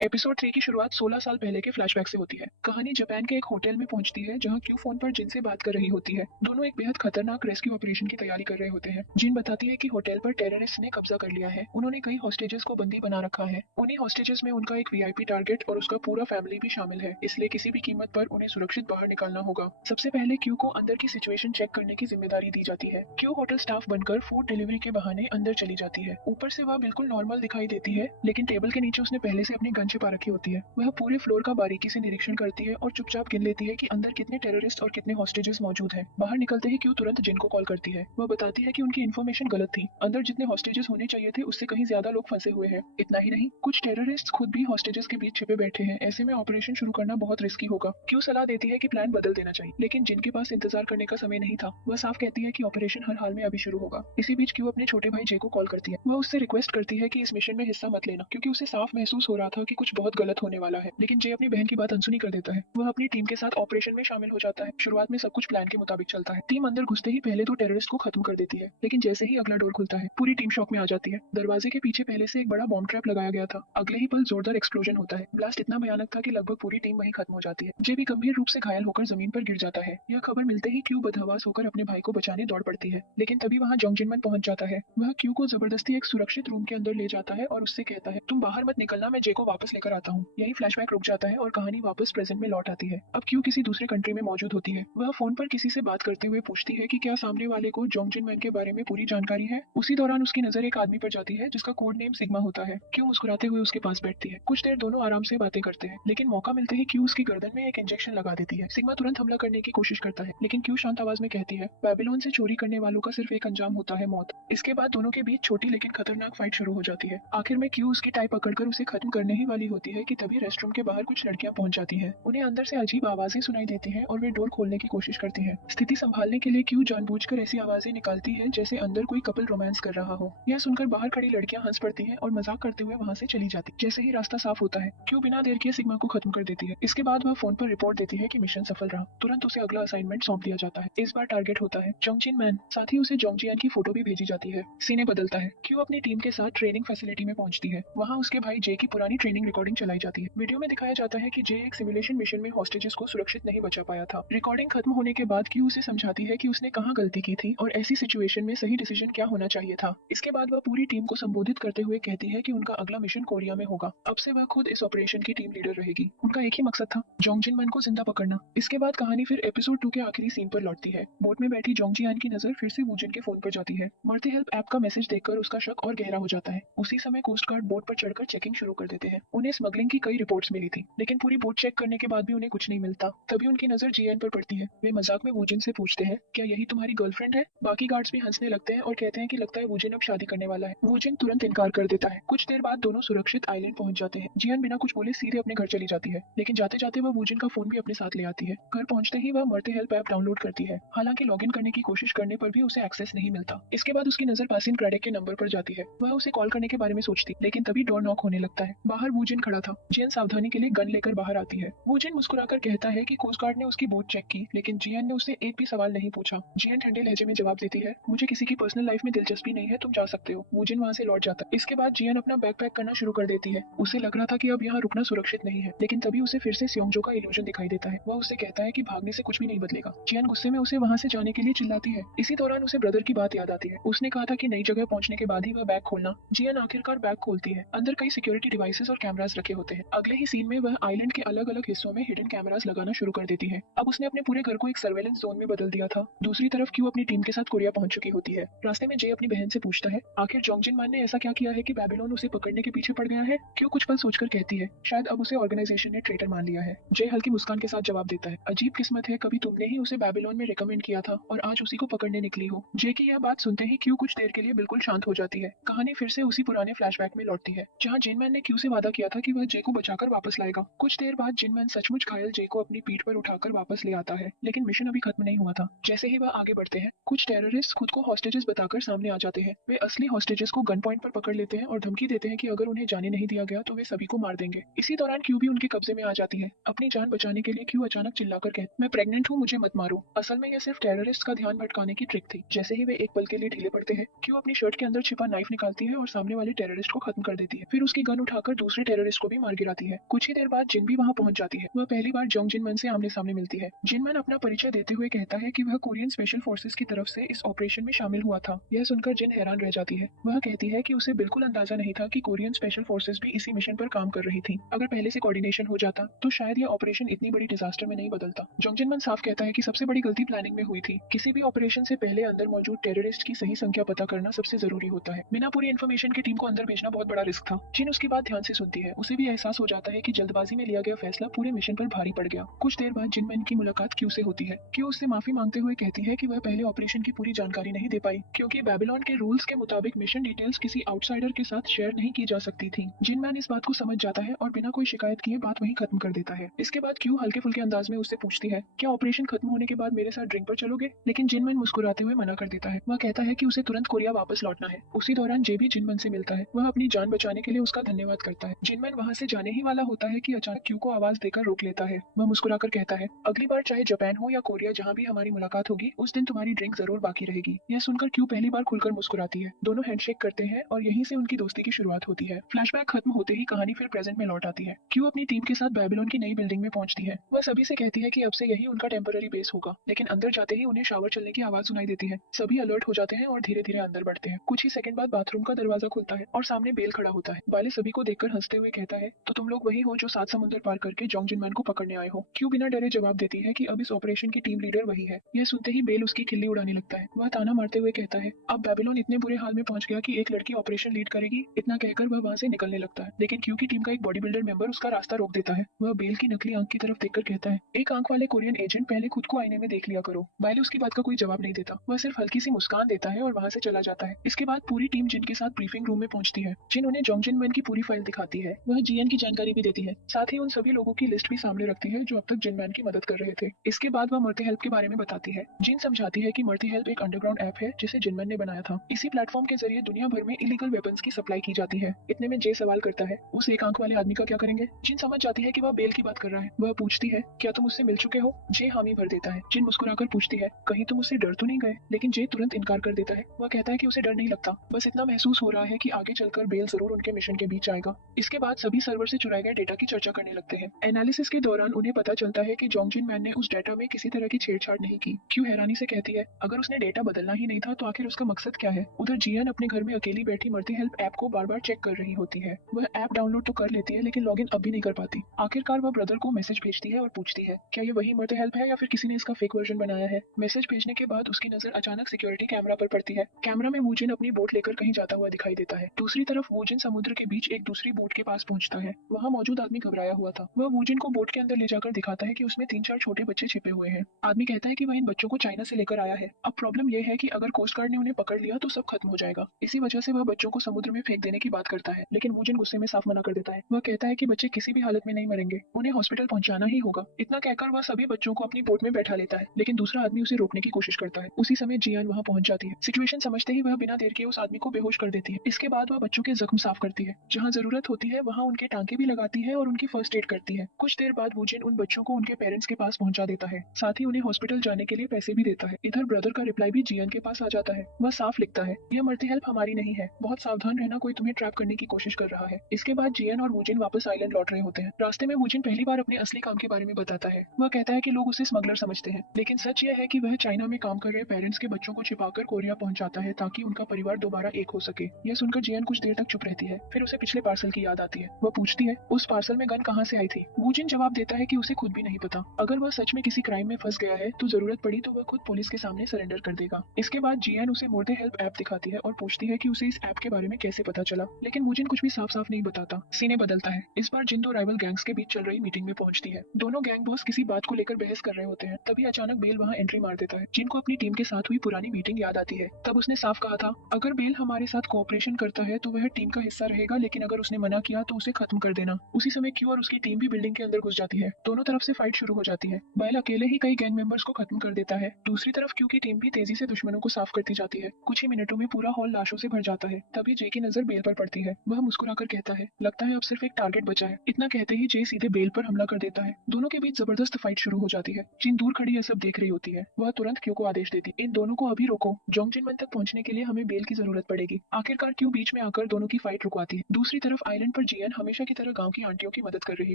Episode 3 की शुरुआत 16 साल पहले के फ्लैशबैक से होती है। कहानी जापान के एक होटल में पहुंचती है जहां क्यू फोन पर जिन से बात कर रही होती है। दोनों एक बेहद खतरनाक रेस्क्यू ऑपरेशन की तैयारी कर रहे होते हैं। जिन बताती है कि होटल पर टेररिस्ट ने कब्जा कर लिया है। उन्होंने कई हॉस्टेजेस को बंदी बना रखा है। उन्हीं हॉस्टेजेस में उनका एक वीआईपी टारगेट और उसका पूरा फैमिली भी शामिल है, इसलिए किसी भी कीमत पर उन्हें सुरक्षित बाहर निकालना होगा। सबसे पहले क्यू को अंदर की सिचुएशन चेक करने की जिम्मेदारी दी जाती है। क्यू होटल स्टाफ बनकर फूड डिलीवरी के बहाने अंदर चली जाती है। ऊपर से वह बिल्कुल नॉर्मल दिखाई देती है, लेकिन टेबल के नीचे उसने पहले से अपनी गन छिपा रखी होती है। वह पूरे फ्लोर का बारीकी से निरीक्षण करती है और चुपचाप गिन लेती है कि अंदर कितने टेररिस्ट और कितने हॉस्टेजेस मौजूद हैं। बाहर निकलते ही क्यू तुरंत जिन को कॉल करती है। वह बताती है कि उनकी इन्फॉर्मेशन गलत थी। अंदर जितने हॉस्टेजेस होने चाहिए थे उससे कहीं ज्यादा लोग फंसे हुए हैं। इतना ही नहीं, कुछ टेररिस्ट खुद भी हॉस्टेजेस के बीच छिपे बैठे हैं। ऐसे में ऑपरेशन शुरू करना बहुत रिस्की होगा। क्यू सलाह देती है कि प्लान बदल देना चाहिए, लेकिन जिनके पास इंतजार करने का समय नहीं था, वह साफ कहती है कि ऑपरेशन हर हाल में अभी शुरू होगा। इसी बीच क्यू अपने छोटे भाई जे को कॉल करती है। वह उससे रिक्वेस्ट करती है कि इस मिशन में हिस्सा मत लेना, क्योंकि उसे साफ महसूस हो रहा था कि कुछ बहुत गलत होने वाला है। लेकिन जे अपनी बहन की बात अनसुनी कर देता है। वह अपनी टीम के साथ ऑपरेशन में शामिल हो जाता है। शुरुआत में सब कुछ प्लान के मुताबिक चलता है। टीम अंदर घुसते ही पहले तो टेररिस्ट को खत्म कर देती है, लेकिन जैसे ही अगला डोर खुलता है, पूरी टीम शॉक में आ जाती है। दरवाजे के पीछे पहले से एक बड़ा बॉम्ब ट्रैप लगाया गया था। अगले ही पल जोरदार एक्सप्लोजन होता है। ब्लास्ट इतना भयानक था कि लगभग पूरी टीम वहीं खत्म हो जाती है। जे भी गंभीर रूप से घायल होकर जमीन पर गिर जाता है। यह खबर मिलते ही क्यू बदहवास होकर अपने भाई को बचाने दौड़ पड़ती है, लेकिन तभी वहां जोंग जिनमन पहुंच जाता है। वह क्यू को जबरदस्ती एक सुरक्षित रूम के अंदर ले जाता है और उससे कहता है, तुम बाहर मत निकलना, मैं जे को वापस लेकर आता हूँ। यही फ्लैशबैक रुक जाता है और कहानी वापस प्रेजेंट में लौट आती है। अब क्यू किसी दूसरे कंट्री में मौजूद होती है। वह फोन पर किसी से बात करते हुए पूछती है कि क्या सामने वाले को जोंग जिनमैन के बारे में पूरी जानकारी है। उसी दौरान उसकी नजर एक आदमी पर जाती है जिसका कोड नेम सिग्मा होता है। क्यू मुस्कुराते हुए उसके पास बैठती है। कुछ देर दोनों आराम से बातें करते हैं, लेकिन मौका मिलते ही क्यू उसकी गर्दन में एक इंजेक्शन लगा देती है। सिग्मा तुरंत हमला करने की कोशिश करता है, लेकिन क्यू शांत आवाज में कहती है, बेबीलोन से चोरी करने वालों का सिर्फ एक अंजाम होता है, मौत। इसके बाद दोनों के बीच छोटी लेकिन खतरनाक फाइट शुरू हो जाती है। आखिर में क्यू उसकी टाई पकड़कर उसे खत्म करने ही वाली होती है कि तभी रेस्टरूम के बाहर कुछ लड़कियां पहुंच जाती हैं। उन्हें अंदर से अजीब आवाजें सुनाई देती हैं और वे डोर खोलने की कोशिश करती हैं। स्थिति संभालने के लिए क्यू जानबूझकर ऐसी आवाजें निकालती है जैसे अंदर कोई कपल रोमांस कर रहा हो। यह सुनकर बाहर खड़ी लड़कियां हंस पड़ती हैं और मजाक करते हुए वहां से चली जाती। जैसे ही रास्ता साफ होता है, क्यू बिना देर किए सिग्मा को खत्म कर देती है। इसके बाद वह फोन पर रिपोर्ट देती है कि मिशन सफल रहा। तुरंत उसे अगला असाइनमेंट सौंप दिया जाता है। इस बार टारगेट होता है जोंगजिन मैन। साथ ही उसे जोंगजियान की फोटो भी भेजी जाती है। सीने बदलता है। क्यू अपनी टीम के साथ ट्रेनिंग फैसिलिटी में पहुंचती है। वहां उसके भाई जे की पुरानी ट्रेनिंग रिकॉर्डिंग चलाई जाती है। वीडियो में दिखाया जाता है कि जे एक सिमुलेशन मिशन में हॉस्टेजेस को सुरक्षित नहीं बचा पाया था। रिकॉर्डिंग खत्म होने के बाद क्यू उसे समझाती है कि उसने कहाँ गलती की थी और ऐसी सिचुएशन में सही डिसीजन क्या होना चाहिए था। इसके बाद वह पूरी टीम को संबोधित करते हुए कहती है कि उनका अगला मिशन कोरिया में होगा। अब से वह खुद इस ऑपरेशन की टीम लीडर रहेगी। उनका एक ही मकसद था, जोंगजिन मन को जिंदा पकड़ना। इसके बाद कहानी फिर एपिसोड 2 के आखिरी सीन पर लौटती है। बोट में बैठी जोंगजियान की नजर फिर से वूजिन के फोन पर जाती है। मरते हेल्प ऐप का मैसेज देखकर उसका शक और गहरा हो जाता है। उसी समय कोस्ट गार्ड बोट पर चढ़कर चेकिंग शुरू कर देते हैं। उन्हें स्मगलिंग की कई रिपोर्ट्स मिली थी, लेकिन पूरी बोट चेक करने के बाद भी उन्हें कुछ नहीं मिलता। तभी उनकी नजर जीएन पर पड़ती है। वे मजाक में वूजिन से पूछते हैं, क्या यही तुम्हारी गर्लफ्रेंड है? बाकी गार्ड्स भी हंसने लगते हैं और कहते हैं कि लगता है वूजिन अब शादी करने वाला है। वूजिन तुरंत इनकार कर देता है। कुछ देर बाद दोनों सुरक्षित आइलैंड पहुंच जाते हैं। जियन बिना कुछ बोले सीधे अपने घर चली जाती है, लेकिन जाते जाते वह वूजिन का फोन भी अपने साथ ले आती है। घर पहुंचते ही वह मरते हेल्प ऐप डाउनलोड करती है। हालांकि लॉगिन करने की कोशिश करने पर भी उसे एक्सेस नहीं मिलता। इसके बाद उसकी नजर पासिन क्रेडिक के नंबर पर जाती है। वह उसे कॉल करने के बारे में सोचती, लेकिन तभी डोर नॉक होने लगता है। बाहर वूजिन खड़ा था। जियन सावधानी के लिए गन लेकर बाहर आती है। वूजिन मुस्कुराकर कहता है कि कोस्ट गार्ड ने उसकी बोट चेक की, लेकिन जियन ने उससे एक भी सवाल नहीं पूछा। जियन ठंडे लहजे में जवाब देती है, मुझे किसी की पर्सनल लाइफ में दिलचस्पी नहीं है, तुम जा सकते हो। वूजिन वहां से लौट जाता है। इसके बाद जियन अपना बैग पैक करना शुरू कर देती है। उसे लग रहा था कि अब यहाँ रुकना सुरक्षित नहीं है, लेकिन तभी उसे फिर से स्योंगजो का इल्यूजन दिखाई देता है। वह उससे कहता है कि भागने से कुछ भी नहीं बदलेगा। जियन गुस्से में उसे वहां से जाने के लिए चिल्लाती है। इसी दौरान उसे ब्रदर की बात याद आती है। उसने कहा था कि नई जगह पहुंचने के बाद ही वह बैग खोलना। जियन आखिरकार बैग खोलती है। अंदर कई सिक्योरिटी डिवाइसेस और कैमरास रखे होते हैं। अगले ही सीन में वह आइलैंड के अलग अलग हिस्सों में हिडन कैमरास लगाना शुरू कर देती है। अब उसने अपने पूरे घर को एक सर्वेलेंस जोन में बदल दिया था। दूसरी तरफ क्यू अपनी टीम के साथ कोरिया पहुंच चुकी होती है। रास्ते में जे अपनी बहन से पूछता है, आखिर जोंगजिन मान ने ऐसा क्या किया है कि बेबीलोन उसे पकड़ने के पीछे पड़ गया है? क्यू कुछ पल सोचकर कहती है, शायद अब उसे ऑर्गेनाइजेशन ने ट्रेटर मान लिया है। जे हल्की मुस्कान के साथ जवाब देता है, अजीब किस्मत है, कभी तुमने ही उसे बेबीलोन में रिकमेंड किया था और आज उसी को पकड़ने निकली हो। जे की यह बात सुनते ही क्यू कुछ देर के लिए बिल्कुल शांत हो जाती है। कहानी फिर से उसी पुराने फ्लैशबैक में लौटती है, जहाँ जिनमैन ने क्यू से वादा किया था कि वह जे को बचाकर वापस लाएगा। कुछ देर बाद जिनमैन सचमुच घायल जे को अपनी पीठ पर उठाकर वापस ले आता है, लेकिन मिशन अभी खत्म नहीं हुआ था। जैसे ही वह आगे बढ़ते हैं, कुछ टेररिस्ट खुद को हॉस्टेजेस बताकर सामने आ जाते हैं। वे असली हॉस्टेजेस को गन पॉइंट पर पकड़ लेते हैं और धमकी देते हैं कि अगर उन्हें जाने नहीं दिया गया तो वे सभी को मार देंगे। इसी दौरान क्यू भी उनके कब्जे में आ जाती है। अपनी जान बचाने के लिए क्यू अचानक चिल्लाकर कहती, मैं प्रेग्नेंट हूँ, मुझे मत मारो। असल में यह सिर्फ टेररिस्ट का ध्यान भटकाने की ट्रिक थी। जैसे ही वे एक पल के लिए ढीले पड़ते हैं, क्यू अपनी शर्ट के अंदर छिपा नाइफ निकालती है और सामने वाले टेररिस्ट को खत्म कर देती है। फिर उसकी गन उठाकर दूसरे टेररिस्ट को भी मार गिराती है। कुछ ही देर बाद जिन भी वहाँ पहुंच जाती है। वह पहली बार जोंग जिनमन से आमने सामने मिलती है। जिनमन अपना परिचय देते हुए कहता है कि वह कोरियन स्पेशल फोर्सेस की तरफ से इस ऑपरेशन में शामिल हुआ था। यह सुनकर जिन हैरान रह जाती है। वह कहती है कि उसे बिल्कुल अंदाजा नहीं था कि कोरियन स्पेशल फोर्सेस भी इसी मिशन पर काम कर रही थी। अगर पहले से कोऑर्डिनेशन हो जाता तो शायद यह ऑपरेशन इतनी बड़ी डिजास्टर में नहीं बदलता। जोंग जिनमन साफ कहता है कि सबसे बड़ी गलती प्लानिंग में हुई थी। किसी भी ऑपरेशन से पहले अंदर मौजूद टेररिस्ट की सही संख्या पता करना सबसे जरूरी होता है। बिना पूरी इन्फॉर्मेशन की टीम को अंदर भेजना बहुत बड़ा रिस्क था। जिन उसकी बात ध्यान से सुनती है। उसे भी एहसास हो जाता है कि जल्दबाजी में लिया गया फैसला पूरे मिशन पर भारी पड़ गया। कुछ देर बाद जिनमैन की मुलाकात क्यू से होती है। क्यू उससे माफी मांगते हुए कहती है कि वह पहले ऑपरेशन की पूरी जानकारी नहीं दे पाई क्योंकि बेबीलोन के रूल्स के मुताबिक मिशन डिटेल्स किसी आउटसाइडर के साथ शेयर नहीं की जा सकती थी। जिनमैन इस बात को समझ जाता है और बिना कोई शिकायत किए बात वहीं खत्म कर देता है। इसके बाद क्यू हल्के फुल्के अंदाज में उससे पूछती है, क्या ऑपरेशन खत्म होने के बाद मेरे साथ ड्रिंक पर चलोगे? लेकिन जिनमैन मुस्कुराते हुए मना कर देता है। वह कहता है कि उसे तुरंत कोरिया वापस लौटना है। उसी दौरान जे भी जिनमैन से मिलता है। वह अपनी जान बचाने के लिए उसका धन्यवाद करता है। जिनमैन वहाँ से जाने ही वाला होता है कि अचानक क्यू को आवाज देकर रोक लेता है। वह मुस्कुराकर कहता है, अगली बार चाहे जापान हो या कोरिया, जहाँ भी हमारी मुलाकात होगी उस दिन तुम्हारी ड्रिंक जरूर बाकी रहेगी। यह सुनकर क्यू पहली बार खुलकर मुस्कुराती है। दोनों हैंडशेक करते हैं और यहीं से उनकी दोस्ती की शुरुआत होती है। फ्लैशबैक खत्म होते ही कहानी फिर प्रेजेंट में लौट आती है। क्यू अपनी टीम के साथ बेबीलोन की नई बिल्डिंग में पहुंचती है। वह सभी से कहती है कि अब से यही उनका टेम्पररी बेस होगा। लेकिन अंदर जाते ही उन्हें शावर चलने की आवाज सुनाई देती है। सभी अलर्ट हो जाते हैं और धीरे धीरे अंदर बढ़ते हैं। कुछ ही सेकंड बाद बाथरूम का दरवाजा खुलता है और सामने बेल खड़ा होता है। बाले सभी को देखकर हंसते हुए कहता है, तो तुम लोग वही हो जो 7 समुद्र पार करके जोंग जिनमैन को पकड़ने आए हो। क्यू बिना डरे जवाब देती है कि अब इस ऑपरेशन की टीम लीडर वही है। यह सुनते ही बेल उसकी खिल्ली उड़ाने लगता है। वह ताना मारते हुए कहता है, अब बेबीलोन इतने बुरे हाल में पहुंच गया कि एक लड़की ऑपरेशन लीड करेगी। इतना कहकर वह वहां से निकलने लगता है। लेकिन क्यू की टीम का एक बॉडी बिल्डर मेंबर उसका रास्ता रोक देता है। वह बेल की नकली आंख की तरफ देखकर कहता है, एक आंख वाले कोरियन एजेंट, पहले खुद को आईने में देख लिया करो। बाइले उसकी बात का कोई जवाब नहीं देता। वह सिर्फ हल्की सी मुस्कान देता है और वहां से चला जाता है। इसके बाद पूरी टीम जिन के साथ ब्रीफिंग रूम में पहुंचती है। जिन उन्हें जोंग जिनमैन की पूरी फाइल दिखाती है। वह जीएन की जानकारी भी देती है। साथ ही उन सभी लोगों की लिस्ट भी सामने रखती है जो अब तक जिनमैन की मदद कर रहे थे। इसके बाद वह मर्ती हेल्प के बारे में बताती है। जिन समझाती है कि मर्ती हेल्प एक अंडरग्राउंड ऐप है जिसे जिनमैन ने बनाया था। इसी प्लेटफॉर्म के जरिए दुनिया भर में इलीगल वेपन्स की सप्लाई की जाती है। इतने में जे सवाल करता है, उस एक आंख वाले आदमी का क्या करेंगे? जिन समझ जाती है कि वह बेल की बात कर रहा है। वह पूछती है, क्या तुम उससे मिल चुके हो? जे हामी भर देता है। जिन मुस्कुराकर पूछती है, कहीं तुम उससे डर तो नहीं गए? लेकिन जे तुरंत इनकार कर देता है। वह कहता है कि उसे डर नहीं लगता, बस इतना महसूस हो रहा है कि आगे चलकर बेल जरूर उनके मिशन के बीच आएगा। इसके बाद सभी सर्वर से चुराए गए डेटा की चर्चा करने लगते हैं। एनालिसिस के दौरान उन्हें पता चलता है कि जोंग जिनमैन ने उस डेटा में किसी तरह की छेड़छाड़ नहीं की। क्यू हैरानी से कहती है, अगर उसने डेटा बदलना ही नहीं था तो आखिर उसका मकसद क्या है? उधर जियन अपने घर में अकेली बैठी मर्ती हेल्प ऐप को बार बार चेक कर रही होती है। वह ऐप डाउनलोड तो कर लेती है लेकिन लॉगिन अब भी नहीं कर पाती। आखिरकार वह ब्रदर को मैसेज भेजती है और पूछती है, क्या ये वही मर्ती हेल्प है या फिर किसी ने इसका फेक वर्जन बनाया है? मैसेज भेजने के बाद उसकी नजर अचानक सिक्योरिटी कैमरा पर पड़ती है। कैमरा में वूजिन अपनी बोट लेकर कहीं जाता हुआ दिखाई देता है। दूसरी तरफ वूजिन समुद्र के बीच एक दूसरी बोट के पास पहुंचता है। वहाँ मौजूद आदमी घबराया हुआ था। वह वूजिन को बोट के अंदर ले जाकर दिखाता है कि उसमें 3-4 छोटे बच्चे छिपे हुए हैं। आदमी कहता है कि वह इन बच्चों को चाइना से लेकर आया है। अब प्रॉब्लम यह है कि अगर कोस्ट गार्ड ने उन्हें पकड़ लिया तो सब खत्म हो जाएगा। इसी वजह से वह बच्चों को समुद्र में फेंक देने की बात करता है। लेकिन वूजिन गुस्से में साफ मना कर देता है। वह कहता है कि बच्चे किसी भी हालत में नहीं मरेंगे, उन्हें हॉस्पिटल पहुंचाना ही होगा। इतना कहकर वह सभी बच्चों को अपनी बोट में बैठा लेता है। लेकिन दूसरा आदमी उसे रोकने की कोशिश करता है। उसी समय जियान वहाँ पहुंच जाती है। सिचुएशन समझते ही वह बिना देर के उस आदमी को बेहोश कर देती है। इसके बाद वह बच्चों के जख्म साफ करती है। जहाँ जरूरत होती है वहाँ उनके टांके भी लगाती है और उनकी फर्स्ट एड करती है। कुछ देर बाद वूजिन उन बच्चों को उनके पेरेंट्स के पास पहुंचा देता है। साथ ही उन्हें हॉस्पिटल जाने के लिए पैसे भी देता है। इधर ब्रदर का रिप्लाई भी जियन के पास आ जाता है। वह साफ लिखता है, यह मर्ती हेल्प हमारी नहीं है, बहुत सावधान रहना, कोई तुम्हें ट्रैप करने की कोशिश कर रहा है। इसके बाद जियन और वूजिन वापस आइलैंड लौट रहे होते हैं। रास्ते में वूजिन पहली बार अपने असली काम के बारे में बताता है। वह कहता है कि लोग उसे स्मगलर समझते हैं, लेकिन सच यह है कि वह चाइना में काम कर रहे पेरेंट्स के बच्चों को छिपाकर कोरिया पहुंचाता है ताकि उनका परिवार दोबारा एक हो सके। यह सुनकर जियन कुछ देर तक चुप रहती है। फिर उसे पिछले पार्सल की याद आती है। वह पूछती है, उस पार्सल में गन कहाँ से आई थी? वूजिन जवाब देता है कि उसे खुद भी नहीं पता। अगर वह सच में किसी क्राइम में फंस गया है तो जरूरत पड़ी तो वह खुद पुलिस के सामने सरेंडर कर देगा। इसके बाद जियन उसे मोर्टे हेल्प ऐप दिखाती है और पूछती है कि उसे इस ऐप के बारे में कैसे पता चला। लेकिन वूजिन कुछ भी साफ साफ नहीं बताता। सीने बदलता है। इस बार जिन दो राइवल गैंग्स के बीच चल रही मीटिंग में पहुंचती है। दोनों गैंग बॉस किसी बात को लेकर बहस कर रहे होते हैं। तभी अचानक बेल वहाँ एंट्री मार देता है। जिनको अपनी टीम के साथ हुई पुरानी मीटिंग याद आती है। तब उसने साफ कहा था, अगर बेल हमारे साथ कोऑपरेशन करता है तो वह टीम का हिस्सा रहेगा, लेकिन अगर उसने मना किया तो उसे खत्म कर देना। उसी समय क्यू और उसकी टीम भी बिल्डिंग के अंदर घुस जाती है। दोनों तरफ से फाइट शुरू हो जाती है। बेल अकेले ही कई गैंग मेंबर्स को खत्म कर देता है। दूसरी तरफ क्यू की टीम भी तेजी से दुश्मनों को साफ करती जाती है। कुछ ही मिनटों में पूरा हॉल लाशों से भर जाता है। तभी जे की नजर बेल पर पड़ती है। वह मुस्कुराकर कहता है, लगता है अब सिर्फ एक टारगेट बचा है। इतना कहते ही जे सीधे बेल पर हमला कर देता है। दोनों के बीच जबरदस्त फाइट शुरू हो जाती है। जिन दूर खड़ी यह सब देख रही होती है। वह तुरंत क्यू को आदेश देती, इन दोनों को अभी रोको, जोंग जिनमन तक पहुंचने के लिए हमें बेल की जरूरत पड़ेगी। आखिरकार क्यू बीच में आकर दोनों की फाइट रुकवाती है। दूसरी तरफ आइलैंड पर जियन हमेशा की तरह गांव की आंटियों की मदद कर रही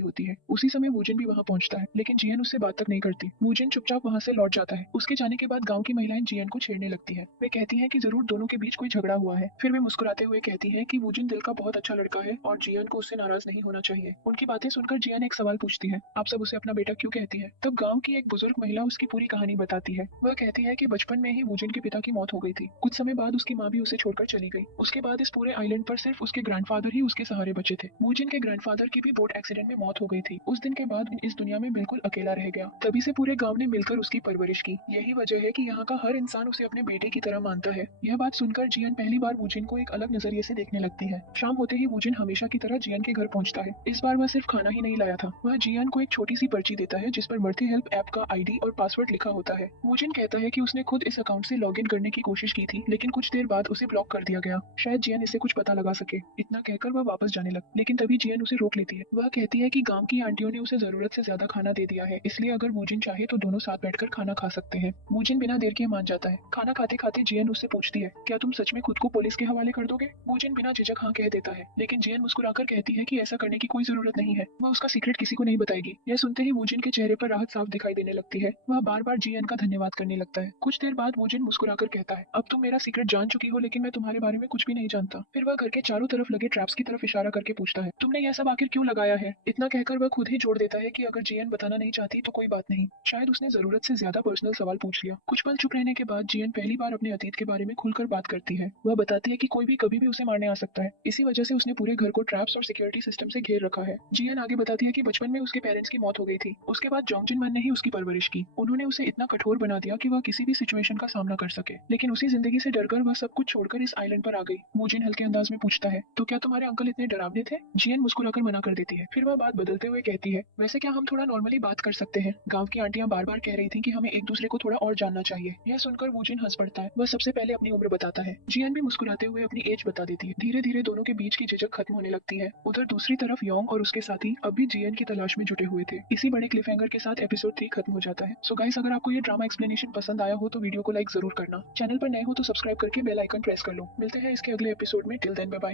होती है। उसी समय वूजिन भी वहां पहुंचता है, लेकिन जियन उससे बात तक नहीं करती। वूजिन चुपचाप वहां से लौट जाता है। उसके जाने के बाद गांव की महिलाएं जियन को छेड़ने लगती है। वे कहती हैं कि जरूर दोनों के बीच कोई झगड़ा हुआ है। फिर वे मुस्कुराते हुए कहती हैं कि वूजिन दिल का बहुत अच्छा लड़का है और जियन को उससे नाराज नहीं होना चाहिए। उनकी बातें सुनकर जियन एक सवाल पूछती है, आप सब उसे अपना बेटा क्यों कहती है? तब गांव की एक बुजुर्ग महिला उसकी पूरी कहानी बताती है। वह कहती है कि बचपन में ही वूजिन के पिता की मौत हो गई थी। कुछ समय बाद उसकी माँ भी उसे छोड़कर चली गई। उसके बाद इस पूरे आइलैंड पर सिर्फ उसके ग्रैंडफादर ही उसके सहारे बचे थे। वूजिन के ग्रैंडफादर की भी बोट एक्सीडेंट में मौत हो गई थी। उस दिन के बाद वो इस दुनिया में बिल्कुल अकेला रह गया। तभी से पूरे गांव ने मिलकर उसकी परवरिश की। यही वजह है कि यहाँ का हर इंसान उसे अपने बेटे की तरह मानता है। यह बात सुनकर जियन पहली बार वूजिन को एक अलग नजरिए से देखने लगती है। शाम होते ही वूजिन हमेशा की तरह जियन के घर पहुंचता है। इस बार वह सिर्फ खाना ही नहीं लाया था, वह जियन को एक छोटी सी पर्ची देता है जिस पर मर्थे हेल्प ऐप का आईडी और पासवर्ड लिखा होता है। वूजिन कहता है कि उसने खुद इस अकाउंट से लॉगिन करने की कोशिश की थी, लेकिन कुछ देर बाद उसे ब्लॉक कर दिया गया। शायद जियन इससे कुछ पता लगा सके। इतना कहकर वह वापस जाने लग, लेकिन तभी जियन उसे रोक लेती है। वह कहती है कि गांव की आंटियों ने उसे जरूरत से ज्यादा खाना दे दिया है, इसलिए अगर वूजिन चाहे तो दोनों साथ बैठकर खाना खा सकते हैं। वूजिन बिना देर के मान जाता है। खाना खाते खाते जियन उससे पूछती है, क्या तुम सच में खुद को पुलिस के हवाले कर दोगे? वूजिन बिना झिझक हाँ कह देता है, लेकिन जियन मुस्कुराकर कहती है कि ऐसा करने की कोई जरूरत नहीं है। वह उसका सीक्रेट किसी को नहीं बताएगी। यह सुनते ही वूजिन के चेहरे पर राहत साफ दिखाई देने लगती है। वह बार बार जियन का धन्यवाद करने लगता है। कुछ देर बाद वूजिन मुस्कुराकर कहता है, अब तुम मेरा सीक्रेट जान चुकी हो, लेकिन मैं तुम्हारे बारे में कुछ भी नहीं जानता। फिर वह घर के चारों तरफ लगे ट्रैप्स की तरफ इशारा करके पूछता है, तुमने यह सब आखिर क्यों लगाया है? इतना कहकर वह खुद ही जोड़ देता है कि अगर जियन बताना नहीं चाहती तो कोई बात नहीं। शायद उसने जरूरत से ज्यादा पर्सनल सवाल पूछ लिया। कुछ पल चुप रहने के बाद जियन पहली बार अपने अतीत के बारे में खुलकर बात करती है। वह बताती है कि कोई भी कभी भी उसे मारने आ सकता है, इसी वजह से उसने पूरे घर को ट्रैप्स और सिक्योरिटी सिस्टम से घेर रखा है। जियन आगे बताती है कि बचपन में उसके पेरेंट्स की मौत हो गई थी। उसके बाद जोंगजिन मन ने ही उसकी परवरिश की। उन्होंने उसे इतना कठोर बना दिया कि वह किसी भी सिचुएशन का सामना कर सके, लेकिन उसी जिंदगी से डरकर वह सब कुछ छोड़कर इस आइलैंड पर आ गई। वूजिन हल्के अंदाज में पूछता है, तो क्या तुम्हारे अंकल इतने डरावने थे? जियन मुस्कुराकर मना कर देती है। फिर वह बात बदलते हुए कहती है, वैसे क्या हम थोड़ा नॉर्मली बात कर सकते हैं? गांव की आंटियां बार बार कह रही थी कि हमें एक दूसरे को थोड़ा और जानना चाहिए। यह सुनकर वूजिन हंस पड़ता है। वह सबसे पहले अपनी उम्र बताता है। जियन भी मुस्कुराते हुए अपनी एज बता देती है। धीरे धीरे दोनों के बीच की झिझक खत्म होने लगती है। उधर दूसरी तरफ योंग और उसके साथी अब भी जियन की तलाश में जुटे हुए थे। इसी बड़े क्लिफ हैंगर के साथ एपिसोड 3 खत्म हो जाता है। सो गाइस, अगर आपको ये ड्रामा एक्सप्लेनेशन पसंद आया हो तो वीडियो को लाइक जरूर करना। चैनल पर नए हो तो सब्सक्राइब करके बेल आइकन प्रेस कर लो। मिलते हैं इसके अगले एपिसोड में। Till then bye bye.